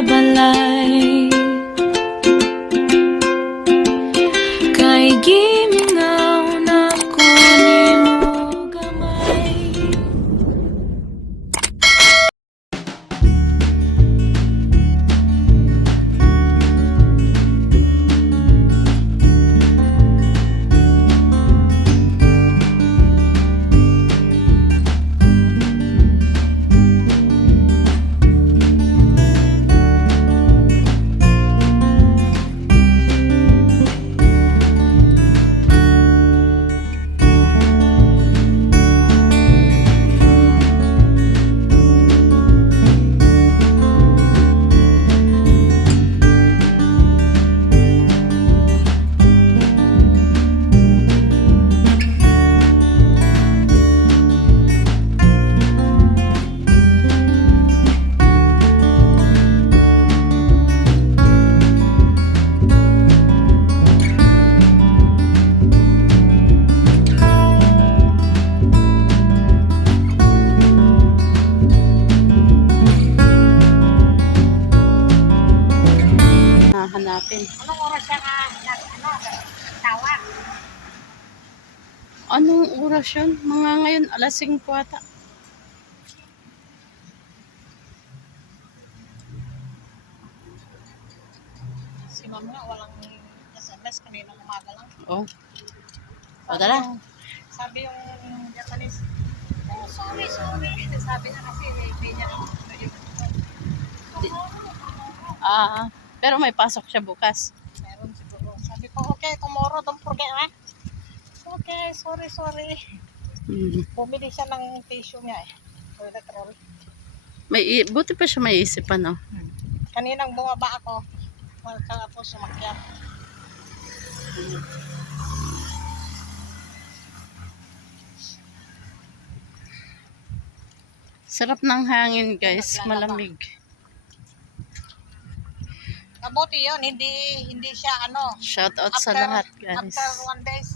balay kay gimingaw na ko nimo gamay. Hanapin. Anong oras siya tawa? Anong oras yun? Mga ngayon, alas 5 ata. Si ma'am nga walang SMS kanina umaga lang. Oh. O, tara. Sabi yung Japanese, oh sorry. Sabi niya kasi hindi niya yung Pero may pasok siya bukas. meron siguro. Sabi ko, okay, tomorrow, don't forget, ha? Okay, sorry. Bumili siya ng tissue niya eh. Toilet roll. Buti pa siya may isipan, no? Kaninang bumaba ako, tapos sumakyat. Sarap ng hangin, guys. Malamig. Mabuti yun, hindi siya ano. Shout out sa lahat, guys. After 1 days,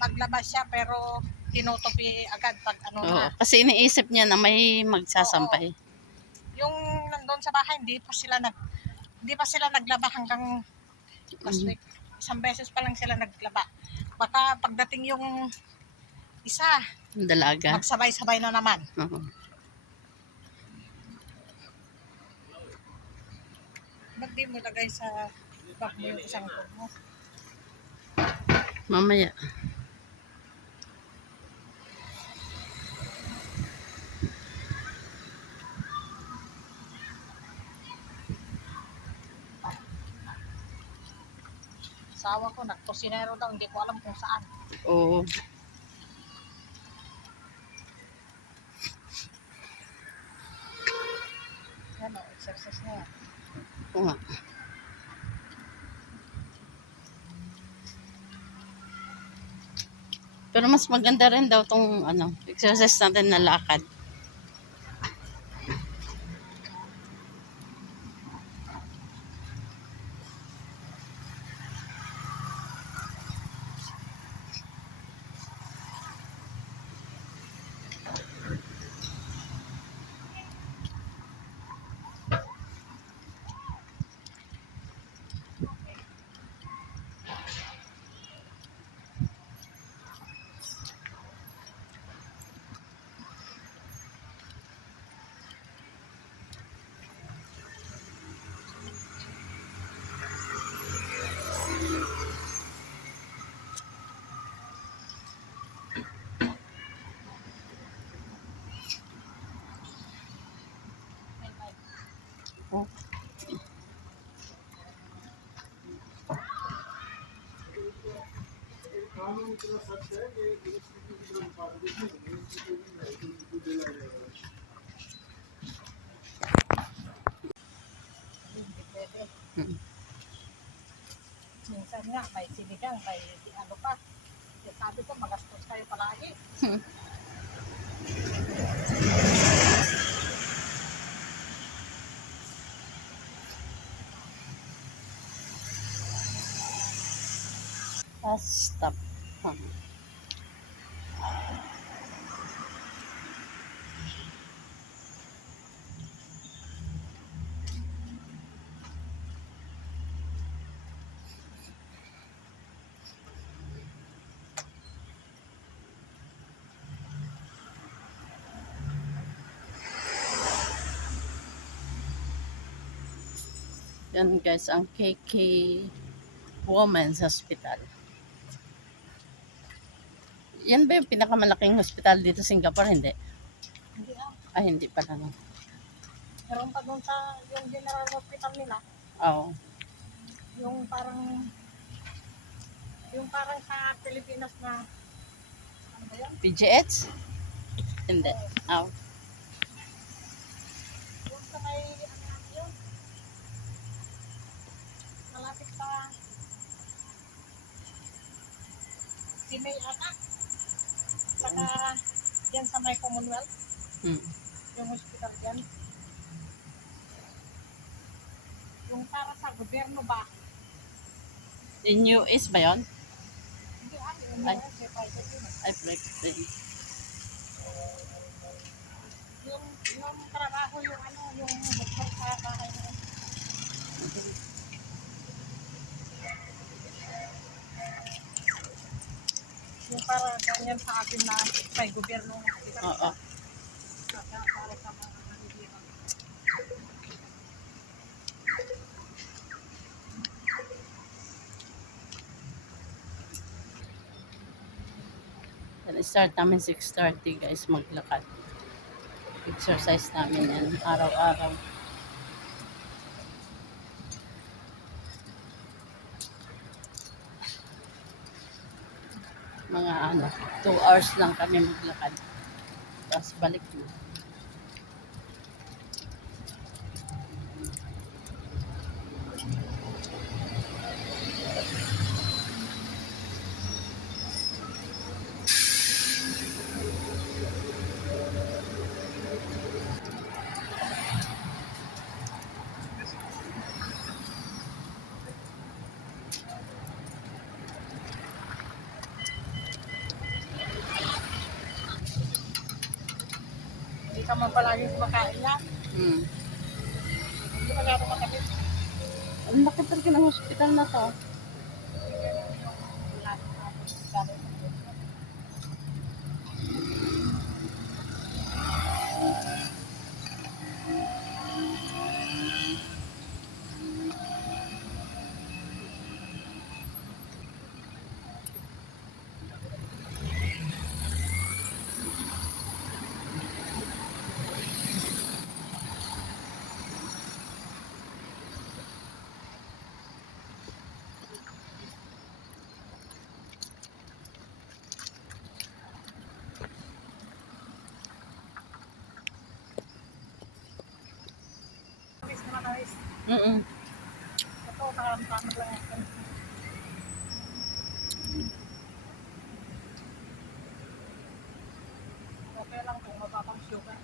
maglabas siya pero tinutupi agad pag ano Oo, na. kasi iniisip niya na may magsasampay. Yung nandun sa bahay, hindi pa sila naglaba hanggang last week. Isang beses pa lang sila naglaba. Baka pagdating yung isa, Dalaga. magsabay-sabay na naman. Oo. Ba't di mo lagay sa bag mo yung isang phone mo? Mamaya. Asawa ko, nagposinero daw, hindi ko alam kung saan. Oo. Yan o, exercise na yan. Oo nga. Pero mas maganda rin daw tong exercise natin na lakad. Oh. Minsan nga, may sinigang, may ano pa. Kaya sabi ko, magastos kayo palagi. Stop. Yan guys, ang KK Women's Hospital. Yan ba yung pinakamalaking hospital dito sa Singapore? Hindi. Hindi ah. Ay, hindi pala. No. Meron pa doon sa yung general hospital nila. Oo. Yung parang sa Pilipinas na ano ba yun? PGH? Hindi. Oo. Yung sa may ano yun? Malapit sa Simay ata. Saka yan sa may Commonwealth. Hmm. Yung hospital yan. Yung para sa gobyerno ba? In US ba yun? Hindi ah. Yung Ay. sa private yun. Ay, private. Yung trabaho yung ano, yung doktor sa bahay na yun. Yung para ganyan sa atin na may gobyerno. Oo. Para sa mga mahihirap. Start namin 6:30 guys maglakad. Exercise namin yan araw-araw. Mga 2 hours lang kami maglakad. Tapos balik na. Hindi ka man palagi kumakain yan. Hindi masyado makapit. Ang laki talaga ng hospital na to. Guys naman guys. Ito, tama lang yan. Okay lang kung mababang sugar.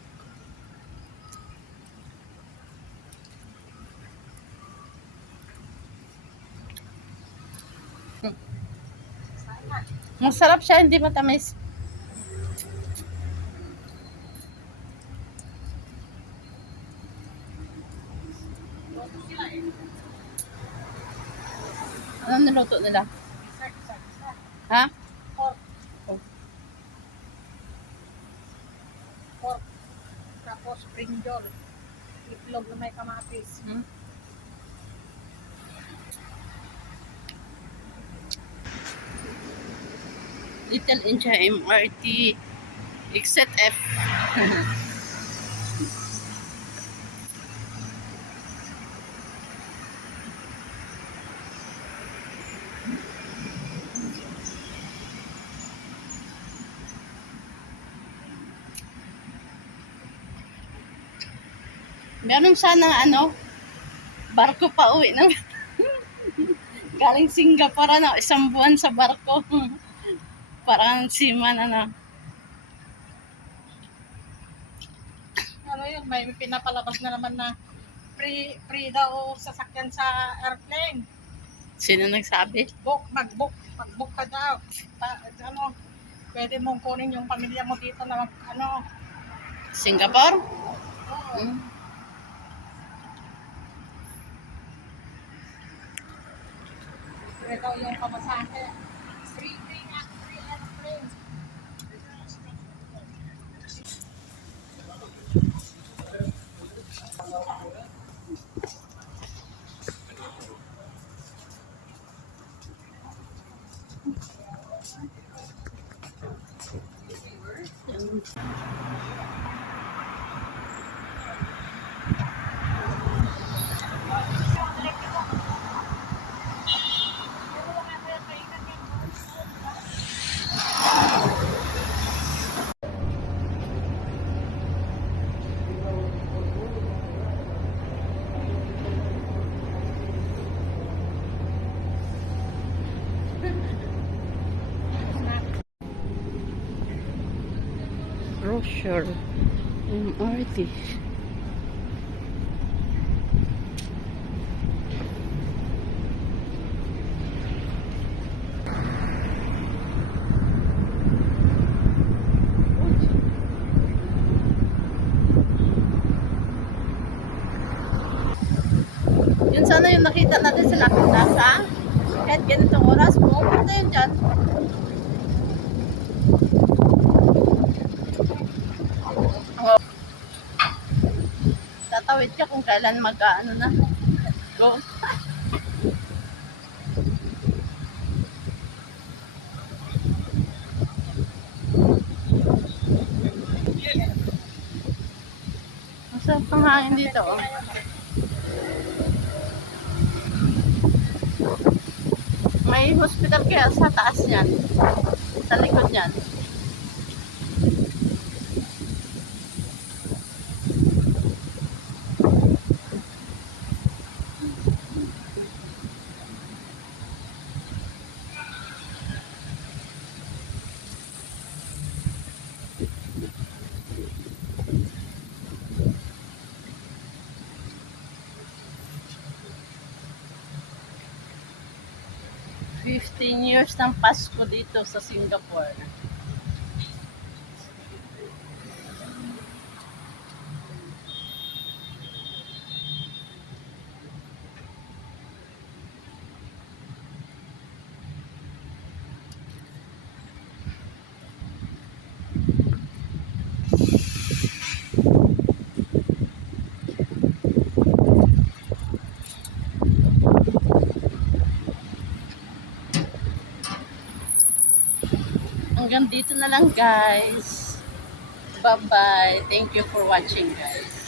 Sana. Masarap siya, hindi matamis. Loto sila eh. Anong niluto nila? Isa. Ha? Pork. Oh. Pork. Tapos brinjol. Itlog na may kamatis. Little India MRT exit F. Meron sana barko pa uwi ng galing Singapore isang buwan sa barko. Parang seaman Ano yun, may pinapalabas na naman na free daw sasakyan sa airplane. Sino nagsabi? Mag-book ka daw. Pwede mong kunin yung pamilya mo dito na Singapore? oo. Pwede daw yung pamasahe. Free airplane. South Shore MRT. Yun sana yung nakita natin sa Lakandasa. Kahit ganitong oras, pumunta yun dyan. Oh. Tatawid ka kung kailan mag-ano na. Go. Masarap ang hangin dito. Oh. May hospital kaya sa taas niyan. Sa likod niyan. Fifteen years ng Pasko dito sa Singapore. Hanggang dito na lang guys. Bye bye. Thank you for watching guys.